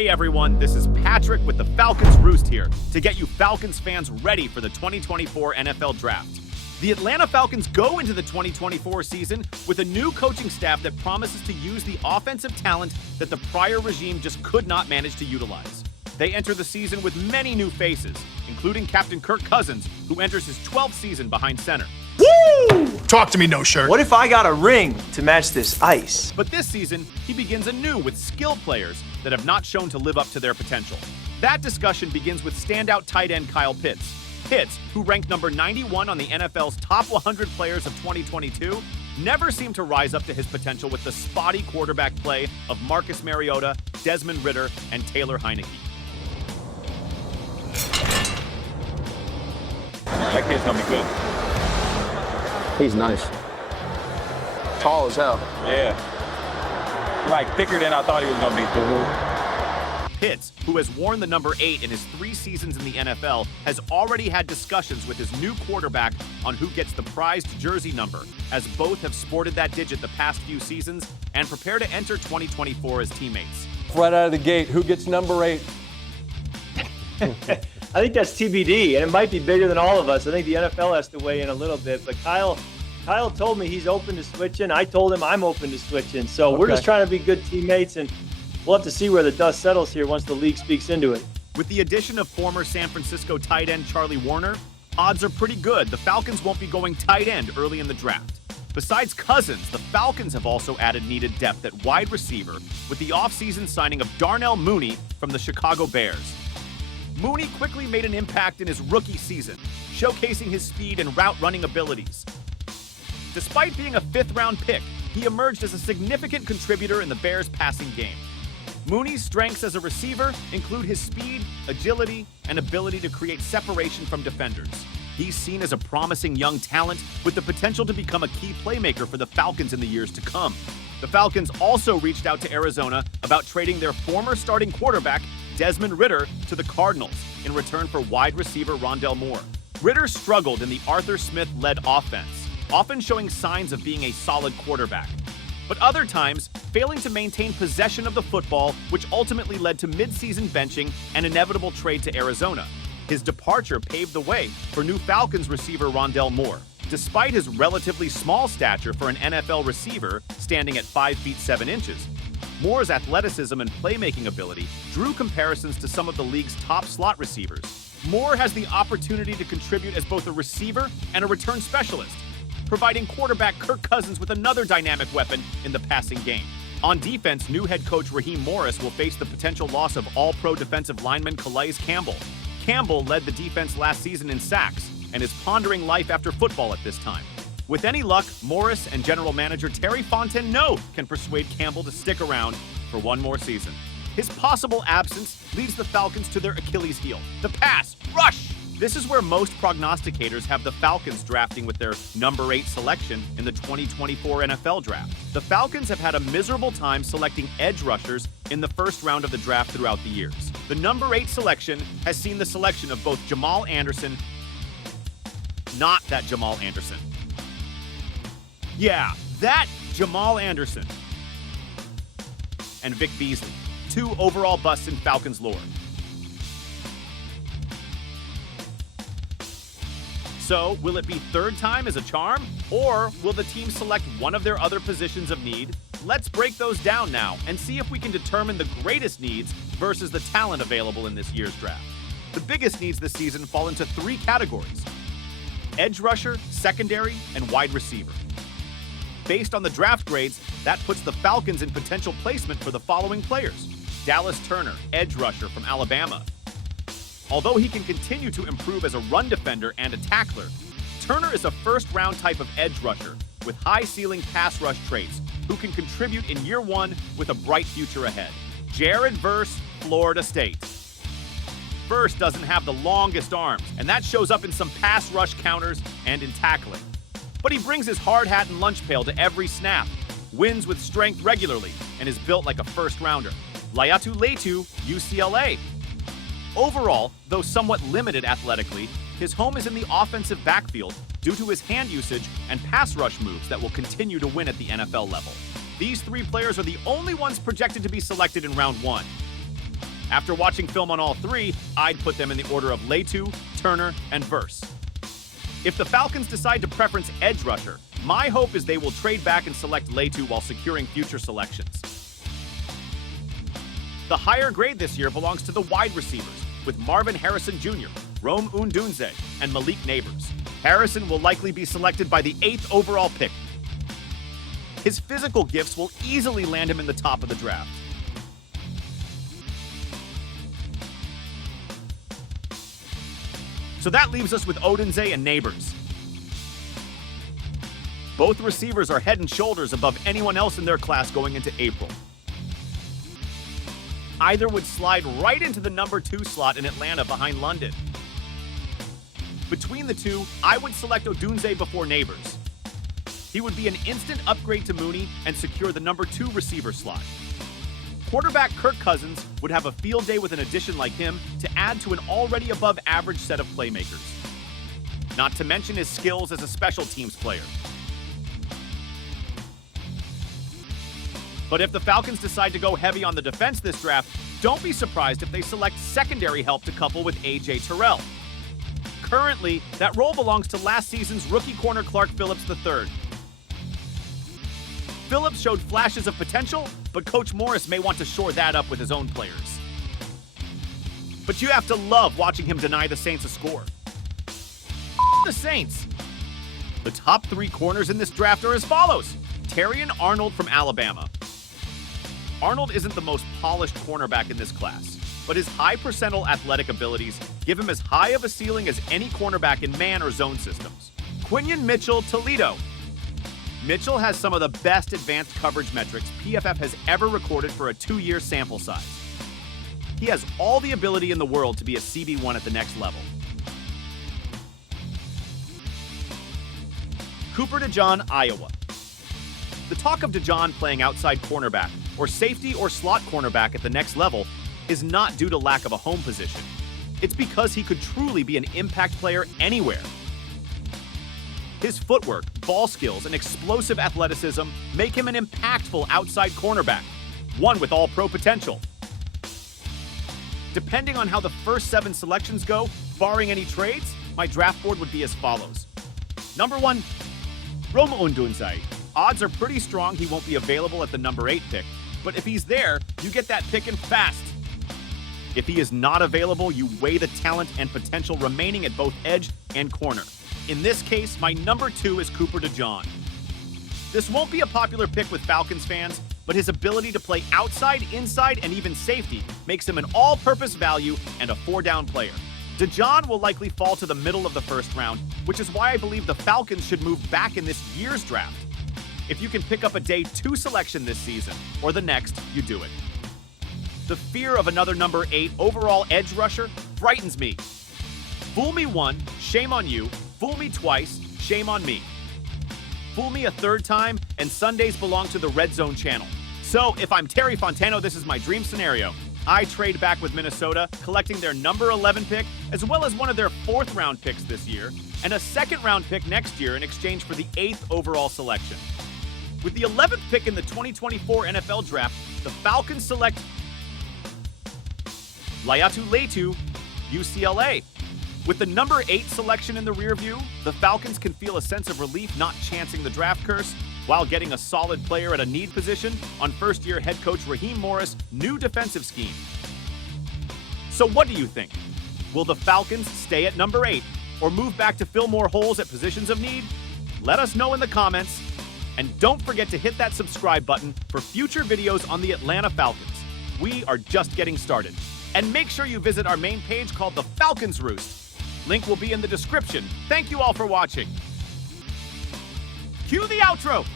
Hey everyone, this is Patrick with the Falcons Roost here to get you Falcons fans ready for the 2024 NFL Draft. The Atlanta Falcons go into the 2024 season with a new coaching staff that promises to use the offensive talent that the prior regime just could not manage to utilize. They enter the season with many new faces, including Captain Kirk Cousins, who enters his 12th season behind center. Woo! Talk to me, no shirt. What if I got a ring to match this ice? But this season, he begins anew with skilled players that have not shown to live up to their potential. That discussion begins with standout tight end Kyle Pitts. Pitts, who ranked number 91 on the NFL's top 100 players of 2022, never seemed to rise up to his potential with the spotty quarterback play of Marcus Mariota, Desmond Ridder, and Taylor Heineke. That kid's gonna be good. He's nice. Tall as hell. Yeah. Like thicker than I thought he was gonna be. Pitts, who has worn the number 8 in his 3 seasons in the NFL, has already had discussions with his new quarterback on who gets the prized jersey number, as both have sported that digit the past few seasons and prepare to enter 2024 as teammates. Right out of the gate, who gets number 8? I think that's TBD, and it might be bigger than all of us. I think the NFL has to weigh in a little bit, but Kyle told me he's open to switching. I told him I'm open to switching. So We're just trying to be good teammates, and we'll have to see where the dust settles here once the league speaks into it. With the addition of former San Francisco tight end Charlie Warner, odds are pretty good the Falcons won't be going tight end early in the draft. Besides Cousins, the Falcons have also added needed depth at wide receiver with the offseason signing of Darnell Mooney from the Chicago Bears. Mooney quickly made an impact in his rookie season, showcasing his speed and route running abilities. Despite being a 5th-round pick, he emerged as a significant contributor in the Bears' passing game. Mooney's strengths as a receiver include his speed, agility, and ability to create separation from defenders. He's seen as a promising young talent with the potential to become a key playmaker for the Falcons in the years to come. The Falcons also reached out to Arizona about trading their former starting quarterback, Desmond Ridder, to the Cardinals in return for wide receiver Rondell Moore. Ridder struggled in the Arthur Smith-led offense, often showing signs of being a solid quarterback, but other times failing to maintain possession of the football, which ultimately led to mid-season benching and inevitable trade to Arizona. His departure paved the way for new Falcons receiver Rondell Moore. Despite his relatively small stature for an NFL receiver, standing at 5 feet 7 inches, Moore's athleticism and playmaking ability drew comparisons to some of the league's top slot receivers. Moore has the opportunity to contribute as both a receiver and a return specialist, providing quarterback Kirk Cousins with another dynamic weapon in the passing game. On defense, new head coach Raheem Morris will face the potential loss of all-pro defensive lineman Calais Campbell. Campbell led the defense last season in sacks and is pondering life after football at this time. With any luck, Morris and general manager Terry Fontenot can persuade Campbell to stick around for one more season. His possible absence leads the Falcons to their Achilles heel, the pass rush. This is where most prognosticators have the Falcons drafting with their number 8 selection in the 2024 NFL Draft. The Falcons have had a miserable time selecting edge rushers in the first round of the draft throughout the years. The number 8 selection has seen the selection of both Jamal Anderson, not that Jamal Anderson. Yeah, that Jamal Anderson, and Vic Beasley, 2 overall busts in Falcons lore. So, will it be third time as a charm, or will the team select one of their other positions of need? Let's break those down now and see if we can determine the greatest needs versus the talent available in this year's draft. The biggest needs this season fall into 3 categories: edge rusher, secondary, and wide receiver. Based on the draft grades, that puts the Falcons in potential placement for the following players: Dallas Turner, edge rusher from Alabama. Although he can continue to improve as a run defender and a tackler, Turner is a first-round type of edge rusher with high-ceiling pass rush traits who can contribute in year 1 with a bright future ahead. Jared Verse, Florida State. Verse doesn't have the longest arms, and that shows up in some pass rush counters and in tackling. But he brings his hard hat and lunch pail to every snap, wins with strength regularly, and is built like a first-rounder. Laiatu Latu, UCLA. Overall, though somewhat limited athletically, his home is in the offensive backfield due to his hand usage and pass rush moves that will continue to win at the NFL level. These 3 players are the only ones projected to be selected in round 1. After watching film on all three, I'd put them in the order of Laiatu, Turner, and Verse. If the Falcons decide to preference edge rusher, my hope is they will trade back and select Laiatu while securing future selections. The higher grade this year belongs to the wide receivers, with Marvin Harrison Jr., Rome Odunze, and Malik Nabors. Harrison will likely be selected by the 8th overall pick. His physical gifts will easily land him in the top of the draft. So that leaves us with Odunze and Nabors. Both receivers are head and shoulders above anyone else in their class going into April. Either would slide right into the number 2 slot in Atlanta behind London. Between the two, I would select Odunze before Nabors. He would be an instant upgrade to Mooney and secure the number 2 receiver slot. Quarterback Kirk Cousins would have a field day with an addition like him to add to an already above average set of playmakers. Not to mention his skills as a special teams player. But if the Falcons decide to go heavy on the defense this draft, don't be surprised if they select secondary help to couple with A.J. Terrell. Currently, that role belongs to last season's rookie corner Clark Phillips III. Phillips showed flashes of potential, but Coach Morris may want to shore that up with his own players. But you have to love watching him deny the Saints a score. The Saints! The top 3 corners in this draft are as follows. Terrion Arnold from Alabama. Arnold isn't the most polished cornerback in this class, but his high percentile athletic abilities give him as high of a ceiling as any cornerback in man or zone systems. Quinion Mitchell, Toledo. Mitchell has some of the best advanced coverage metrics PFF has ever recorded for a 2-year sample size. He has all the ability in the world to be a CB1 at the next level. Cooper Dejuan, Iowa. The talk of Dejuan playing outside cornerback, or safety or slot cornerback at the next level, is not due to lack of a home position. It's because he could truly be an impact player anywhere. His footwork, ball skills, and explosive athleticism make him an impactful outside cornerback, one with all-pro potential. Depending on how the first 7 selections go, barring any trades, my draft board would be as follows. Number 1, Rome Odunze. Odds are pretty strong he won't be available at the number 8 pick, but if he's there, you get that pick in fast. If he is not available, you weigh the talent and potential remaining at both edge and corner. In this case, my number 2 is Cooper Dejuan. This won't be a popular pick with Falcons fans, but his ability to play outside, inside, and even safety makes him an all-purpose value and a 4-down player. Dejuan will likely fall to the middle of the first round, which is why I believe the Falcons should move back in this year's draft. If you can pick up a day 2 selection this season, or the next, you do it. The fear of another number 8 overall edge rusher frightens me. Fool me one, shame on you. Fool me twice, shame on me. Fool me a 3rd time, and Sundays belong to the Red Zone channel. So if I'm Terry Fontano, this is my dream scenario. I trade back with Minnesota, collecting their number 11 pick, as well as one of their 4th round picks this year, and a 2nd round pick next year in exchange for the 8th overall selection. With the 11th pick in the 2024 NFL Draft, the Falcons select Laiatu Latu, UCLA. With the number 8 selection in the rear view, the Falcons can feel a sense of relief not chancing the draft curse while getting a solid player at a need position on first-year head coach Raheem Morris' new defensive scheme. So what do you think? Will the Falcons stay at number 8 or move back to fill more holes at positions of need? Let us know in the comments. And don't forget to hit that subscribe button for future videos on the Atlanta Falcons. We are just getting started. And make sure you visit our main page called the Falcons Roost. Link will be in the description. Thank you all for watching. Cue the outro.